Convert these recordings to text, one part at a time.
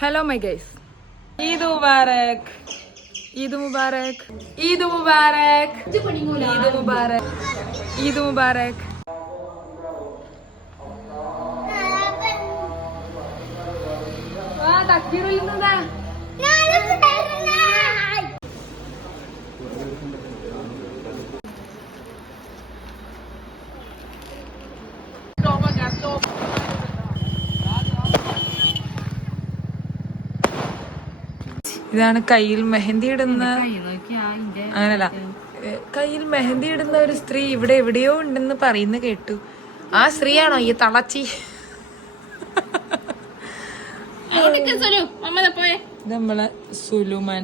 Hello my guys Eid Mubarak. Eid Mubarak. Eid Mubarak. Eid Mubarak. Eid Mubarak. വാ തക്ബീറില്ലെന്താ ഇതാണ് കയ്യിൽ മെഹന്തി ഇടുന്ന അങ്ങനല്ല. കയ്യിൽ മെഹന്തി ഇടുന്ന ഒരു സ്ത്രീ ഇവിടെ എവിടെയോ ഉണ്ടെന്ന് പറയുന്ന കേട്ടു. ആ സ്ത്രീയാണോ ഈ തളച്ചി? ഇത് നമ്മളെ സുലുമാൻ.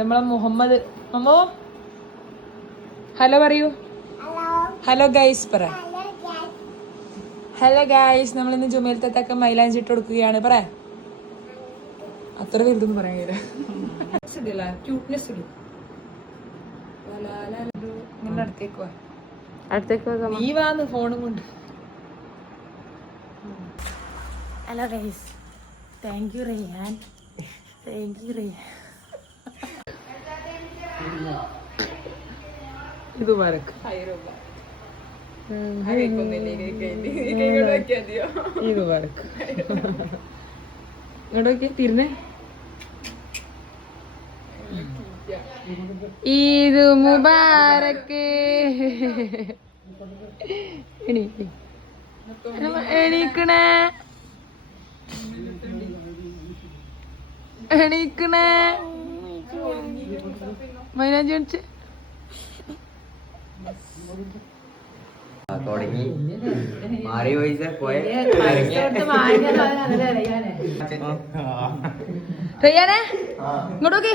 നമ്മളെ മുഹമ്മദ്. അമ്മോ? ഹലോ പറയൂ. ഹലോ ഗൈസ് പറ. Hello guys. നമ്മൾ ഇന്ന് ജുമേലത്തൊക്കെ മൈലാഞ്ചി ഇട്ട് കൊടുക്കുകയാണ്. പറ. അത്ര വലുതെന്ന് പറയാൻ കഴിയില്ല. ക്യൂട്ട്നെസ് ഇടും. നിങ്ങളുടെ അടുത്തേക്ക് വാ. അടുത്തേക്ക് നീ വാന്ന് ഫോണും കൊണ്ട്. Hello guys thank you Riyan thank you Riyan ഇത് വരക്ക്. ഇത് വരക്ക്. ഇങ്ങോട്ട് നോക്കിയേ തിരുന്നേ. ഈദ് മുബാരക്ക് എണീക്ക്. എണീക്കണേ. എണീക്കണേ. മൈനാഞ്ചി കാണിച്ച് തുടങ്ങി. മാറി പൈസ പോയെ. റയ്യാനെ ഇങ്ങോട്ട് നോക്കി.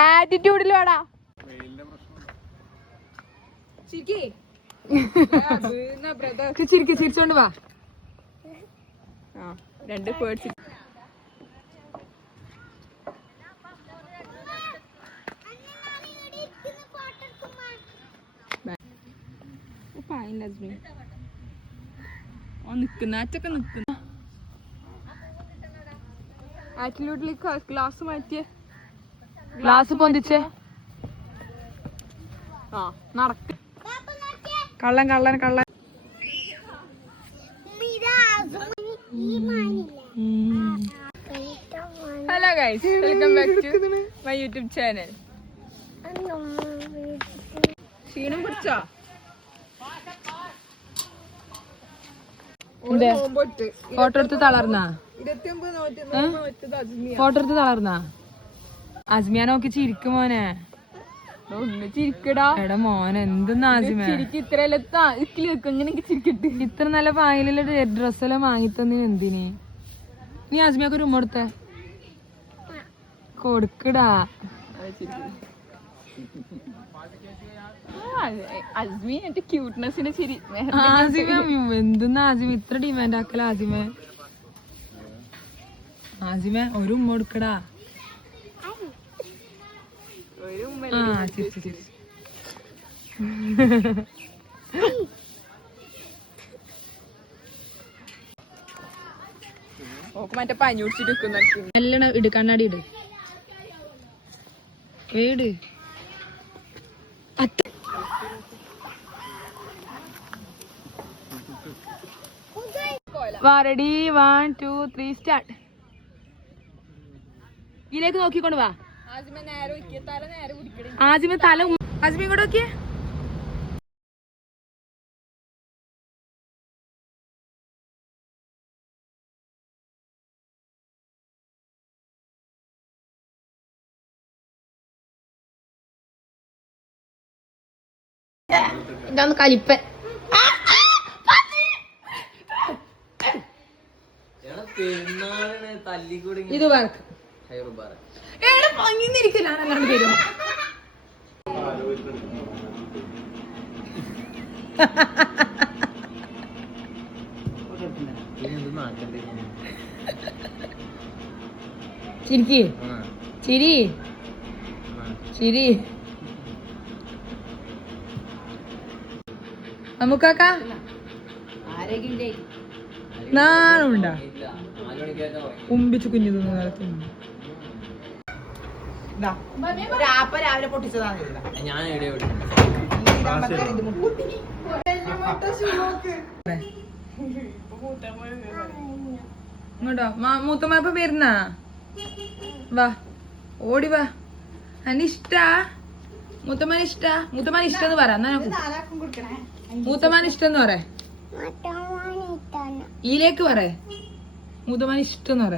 ആറ്റിറ്റ്യൂഡിൽ വാടാ. ചിരിക്ക് ചിരിച്ചോണ്ട് വാ. രണ്ട് പേടിച്ച് നിക്കുന്ന. ആറ്റൊക്കെ നിക്കുന്ന. ആറ്റിലൂട്ടിലേക്ക് ഗ്ലാസ് മാറ്റിയ. ഗ്ലാസ് പൊന്തിച്ചേ? ആ നടക്ക. കള്ളൻ കള്ളൻ കള്ളൻ. Hello guys welcome back to my YouTube channel ക്ഷീണം പിടിച്ചോ? ഫോട്ടോ എടുത്ത് തളർന്നാ? ഫോട്ടോ എടുത്ത് തളർന്നാ? അജ്മിയ നോക്കി ചിരിക്കും മോനെ. ചിരിക്കടാ. എടാ മോനെ എന്തെന്ന് ആജ്മ ഇത്ര നല്ല പായലുള്ള ഡ്രസ്സെല്ലാം വാങ്ങിത്തന്നിന് എന്തിന്? നീ അസ്മിയൊക്കെ ഒരു ഉമ്മ കൊടുത്തേ. കൊടുക്കടാ. ക്യൂട്ട്നെസ്സിന് ചിരി. ആസിമ എന്തെന്ന് ആസിമ ഇത്ര ഡിമാൻഡ് ആക്കല ആസിമ ആസിമ ഒരു ഉമ്മ കൊടുക്കടാ. മറ്റേ പനി നല്ലോണം ഇട് കണ്ണാടി ഇട്. ഏട്. Ready one two three start ഇതിലേക്ക് നോക്കിക്കൊണ്ട് വാ. ആദ്യമേ തല ആദ്യമേ ഇങ്ങോട്ട് നോക്കിയേ. ഇതാണ് കലിപ്പൻ ഇത് വർക്ക് എന്ത് നാക്കണ്ടേ ചിരിക്ക്. ചിരി. ചിരി. നമുക്കാക്ക ഉറങ്ങി. കുമ്പിച്ച് കുഞ്ഞു തിന്നു അപ്പൊ രാവിലെ പൊട്ടിച്ചതാണ് ഞാൻ എവിടെ വിട്ടു ഇങ്ങോട്ടോ. മാ മൂത്തമാപ്പ വരുന്നാ? വാ ഓടി വാ. അന്നെ ഇഷ്ടാ? മൂത്തമാൻ ഇഷ്ടാ? മൂത്തമാൻ ഇഷ്ടന്ന് പറ എന്നാ നോക്കൂ മൂത്തമാൻ ഇഷ്ടന്ന് പറ. ഈലേക്ക് പറ. മൂത്തമാൻ ഇഷ്ടന്ന് പറ.